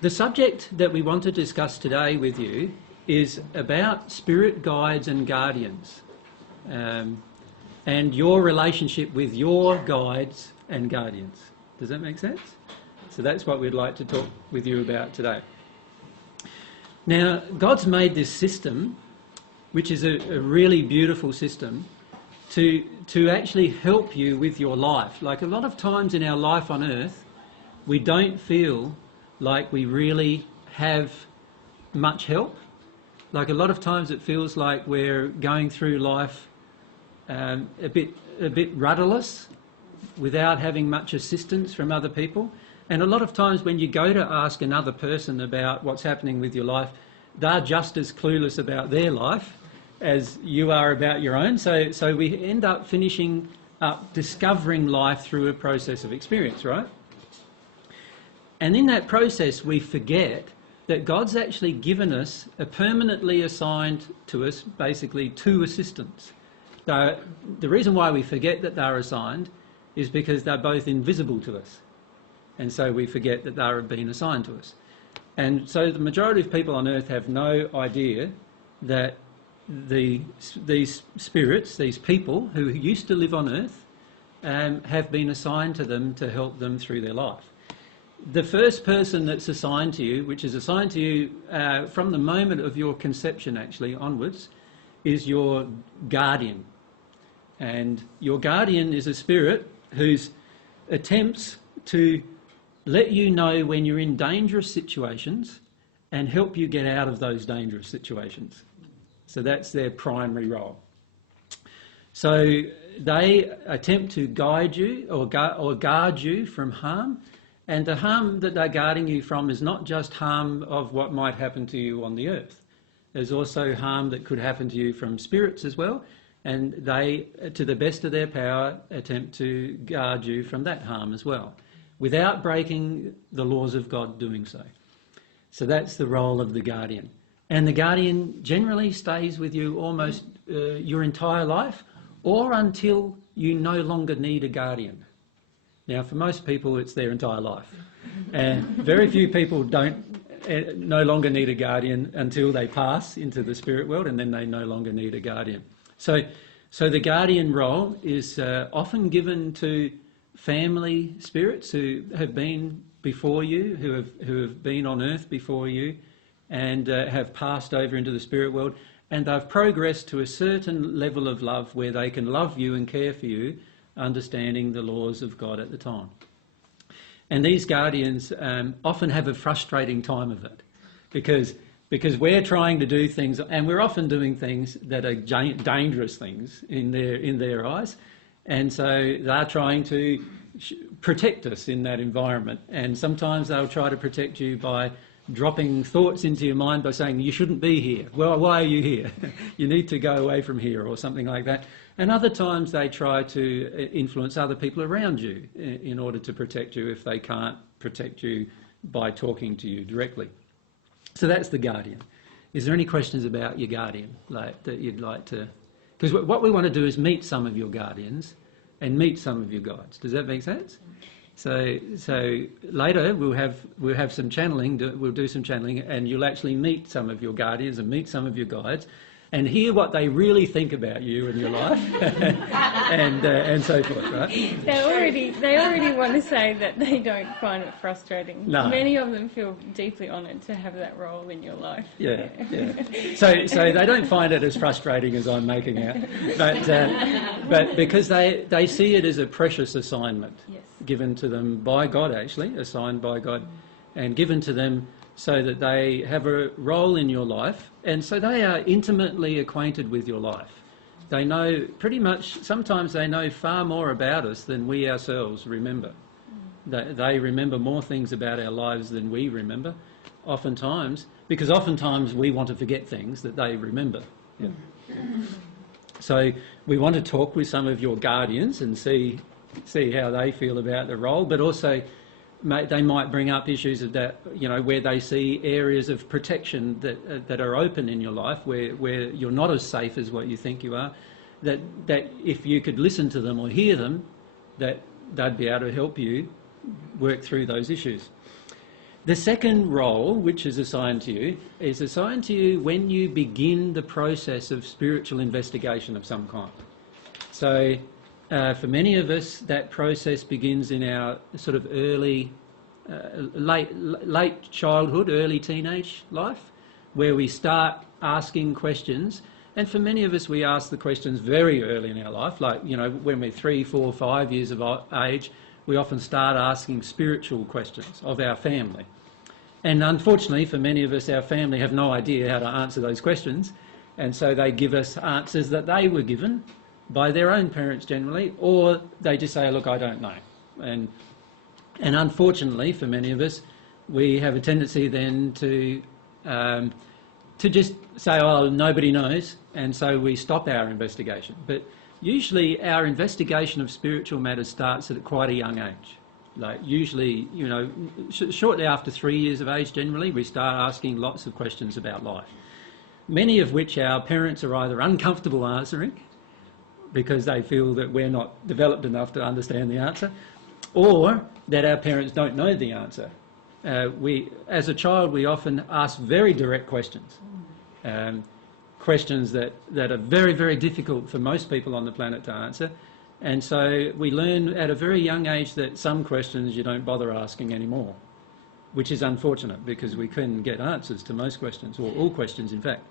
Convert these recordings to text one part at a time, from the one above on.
The subject that we want to discuss today with you is about spirit guides and guardians, and your relationship with your guides and guardians. Does that make sense? So that's what we'd like to talk with you about today. Now, God's made this system, which is a really beautiful system, to actually help you with your life. Like a lot of times in our life on earth, we don't feel like we really have much help. Like a lot of times it feels like we're going through life a bit rudderless, without having much assistance from other people. And a lot of times when you go to ask another person about what's happening with your life, they're just as clueless about their life as you are about your own. So we end up finishing up discovering life through a process of experience, right? And in that process, we forget that God's actually given us a permanently assigned to us, basically, two assistants. The reason why we forget that they're assigned is because they're both invisible to us. And so we forget that they're being assigned to us. And so the majority of people on earth have no idea that these spirits, these people who used to live on earth, have been assigned to them to help them through their life. The first person that's assigned to you, which is assigned to you from the moment of your conception actually onwards, is your guardian. And your guardian is a spirit whose attempts to let you know when you're in dangerous situations and help you get out of those dangerous situations. So that's their primary role. So they attempt to guide you or guard you from harm. And the harm that they're guarding you from is not just harm of what might happen to you on the earth. There's also harm that could happen to you from spirits as well. And they, to the best of their power, attempt to guard you from that harm as well, without breaking the laws of God doing so. So that's the role of the guardian. And the guardian generally stays with you almost your entire life, or until you no longer need a guardian. Now, for most people, it's their entire life. And very few people no longer need a guardian until they pass into the spirit world, and then they no longer need a guardian. So the guardian role is often given to family spirits who have been before you, who have been on earth before you, and have passed over into the spirit world, and they've progressed to a certain level of love where they can love you and care for you, understanding the laws of God at the time. And these guardians often have a frustrating time of it, because we're trying to do things, and we're often doing things that are dangerous things in their eyes, and so they're trying to protect us in that environment. And sometimes they'll try to protect you by dropping thoughts into your mind by saying, you shouldn't be here. Well, why are you here? You need to go away from here, or something like that. And other times they try to influence other people around you in order to protect you if they can't protect you by talking to you directly. So that's the guardian. Is there any questions about your guardian that you'd like to... Because what we want to do is meet some of your guardians and meet some of your guides. Does that make sense? So later we'll have some channeling. We'll do some channeling, and you'll actually meet some of your guardians and meet some of your guides, and hear what they really think about you and your life, and so forth, right? They already want to say that they don't find it frustrating. No. Many of them feel deeply honoured to have that role in your life. Yeah. So they don't find it as frustrating as I'm making out, but because they see it as a precious assignment, yes, given to them by God, actually assigned by God, and given to them so that they have a role in your life, and so they are intimately acquainted with your life. They know pretty much, sometimes they know far more about us than we ourselves remember. They remember more things about our lives than we remember, oftentimes, because oftentimes we want to forget things that they remember. Yeah. So we want to talk with some of your guardians and see how they feel about the role, but also they might bring up issues of that, where they see areas of protection that are open in your life, where you're not as safe as what you think you are, that if you could listen to them or hear them, that they'd be able to help you work through those issues. The second role, which is assigned to you, is assigned to you when you begin the process of spiritual investigation of some kind. So for many of us, that process begins in our sort of early, late childhood, early teenage life, where we start asking questions. And for many of us, we ask the questions very early in our life, like, you know, when we're 3, 4, 5 years of age, we often start asking spiritual questions of our family. And unfortunately, for many of us, our family have no idea how to answer those questions. And so they give us answers that they were given by their own parents generally, or they just say, look, I don't know. And unfortunately, for many of us, we have a tendency then to just say, oh, nobody knows, and so we stop our investigation. But usually our investigation of spiritual matters starts at quite a young age. Like usually, you know, shortly after 3 years of age generally, we start asking lots of questions about life, many of which our parents are either uncomfortable answering because they feel that we're not developed enough to understand the answer, or that our parents don't know the answer. As a child, we often ask very direct questions, questions that are very, very difficult for most people on the planet to answer. And so we learn at a very young age that some questions you don't bother asking anymore, which is unfortunate because we couldn't get answers to most questions, or all questions in fact.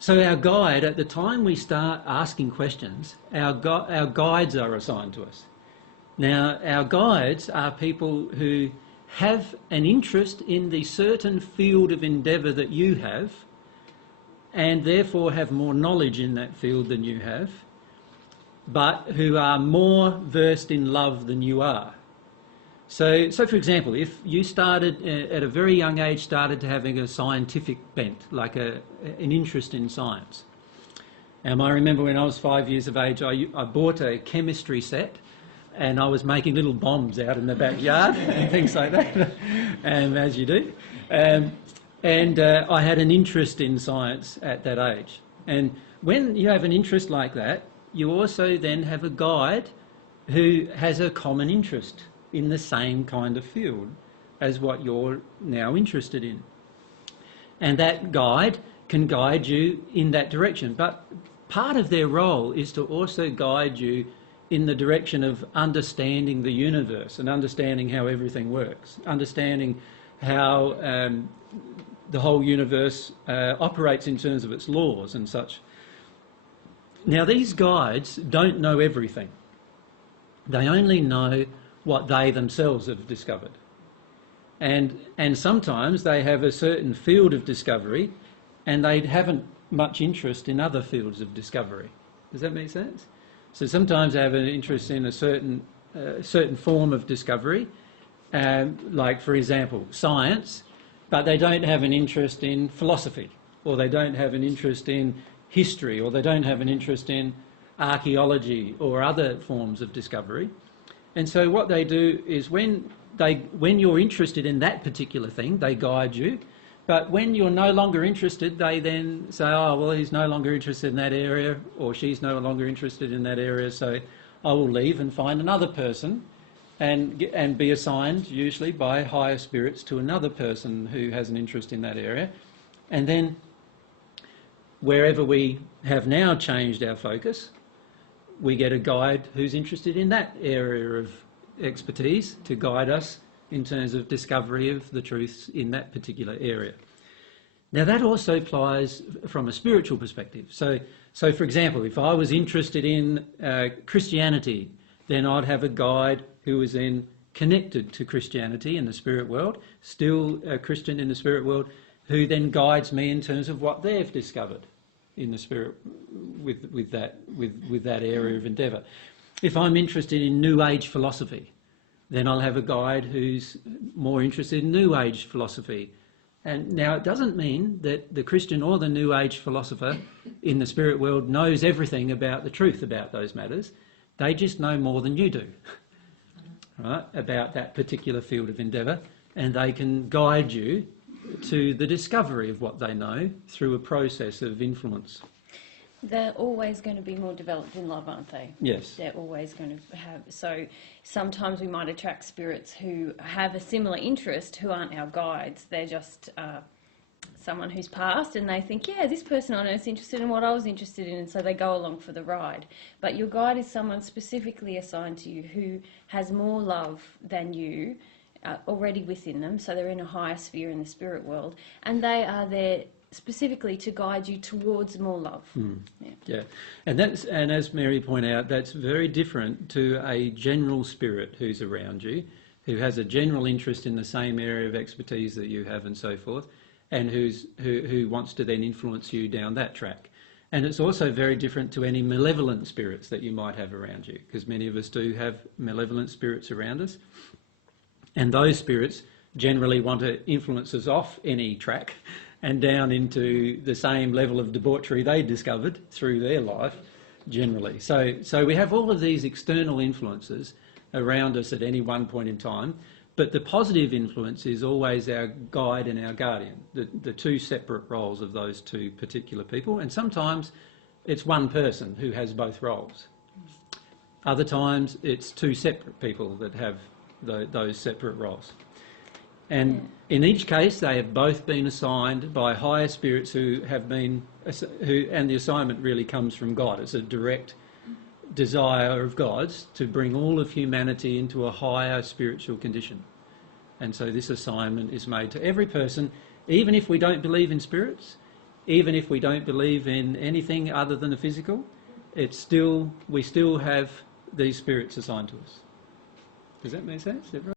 So our guide, at the time we start asking questions, our guides are assigned to us. Now, our guides are people who have an interest in the certain field of endeavour that you have, and therefore have more knowledge in that field than you have, but who are more versed in love than you are. So for example, if you started at a very young age, started to having a scientific bent, like an interest in science. I remember when I was 5 years of age, I bought a chemistry set, and I was making little bombs out in the backyard and things like that, as you do. I had an interest in science at that age. And when you have an interest like that, you also then have a guide who has a common interest in the same kind of field as what you're now interested in. And that guide can guide you in that direction. But part of their role is to also guide you in the direction of understanding the universe and understanding how everything works, understanding how the whole universe operates in terms of its laws and such. Now, these guides don't know everything. They only know what they themselves have discovered. And sometimes they have a certain field of discovery and they haven't much interest in other fields of discovery. Does that make sense? So sometimes they have an interest in a certain form of discovery, like, for example, science, but they don't have an interest in philosophy, or they don't have an interest in history, or they don't have an interest in archaeology or other forms of discovery. And so what they do is when you're interested in that particular thing, they guide you. But when you're no longer interested, they then say, oh, well, he's no longer interested in that area, or she's no longer interested in that area, so I will leave and find another person and be assigned, usually by higher spirits, to another person who has an interest in that area. And then wherever we have now changed our focus, we get a guide who's interested in that area of expertise to guide us in terms of discovery of the truths in that particular area. Now, that also applies from a spiritual perspective. So for example, if I was interested in Christianity, then I'd have a guide who was then connected to Christianity in the spirit world, still a Christian in the spirit world, who then guides me in terms of what they've discovered in the spirit with that area of endeavour. If I'm interested in New Age philosophy, then I'll have a guide who's more interested in New Age philosophy. And now it doesn't mean that the Christian or the New Age philosopher in the spirit world knows everything about the truth about those matters. They just know more than you do, right, about that particular field of endeavour, and they can guide you to the discovery of what they know through a process of influence. They're always going to be more developed in love, aren't they? Yes. They're always going to have. So sometimes we might attract spirits who have a similar interest who aren't our guides. They're just someone who's passed, and they think, yeah, this person on earth's interested in what I was interested in, and so they go along for the ride. But your guide is someone specifically assigned to you who has more love than you already within them, so they're in a higher sphere in the spirit world, and they are there specifically to guide you towards more love. Yeah, and as Mary pointed out, that's very different to a general spirit who's around you, who has a general interest in the same area of expertise that you have and so forth, and who wants to then influence you down that track. And it's also very different to any malevolent spirits that you might have around you, because many of us do have malevolent spirits around us. And those spirits generally want to influence us off any track and down into the same level of debauchery they discovered through their life, generally. So we have all of these external influences around us at any one point in time, but the positive influence is always our guide and our guardian, the two separate roles of those two particular people. And sometimes it's one person who has both roles. Other times it's two separate people that have those separate roles. And in each case, they have both been assigned by higher spirits who have been, and the assignment really comes from God. It's a direct desire of God's to bring all of humanity into a higher spiritual condition. And so this assignment is made to every person, even if we don't believe in spirits, even if we don't believe in anything other than the physical, we still have these spirits assigned to us. Does that make sense, everyone?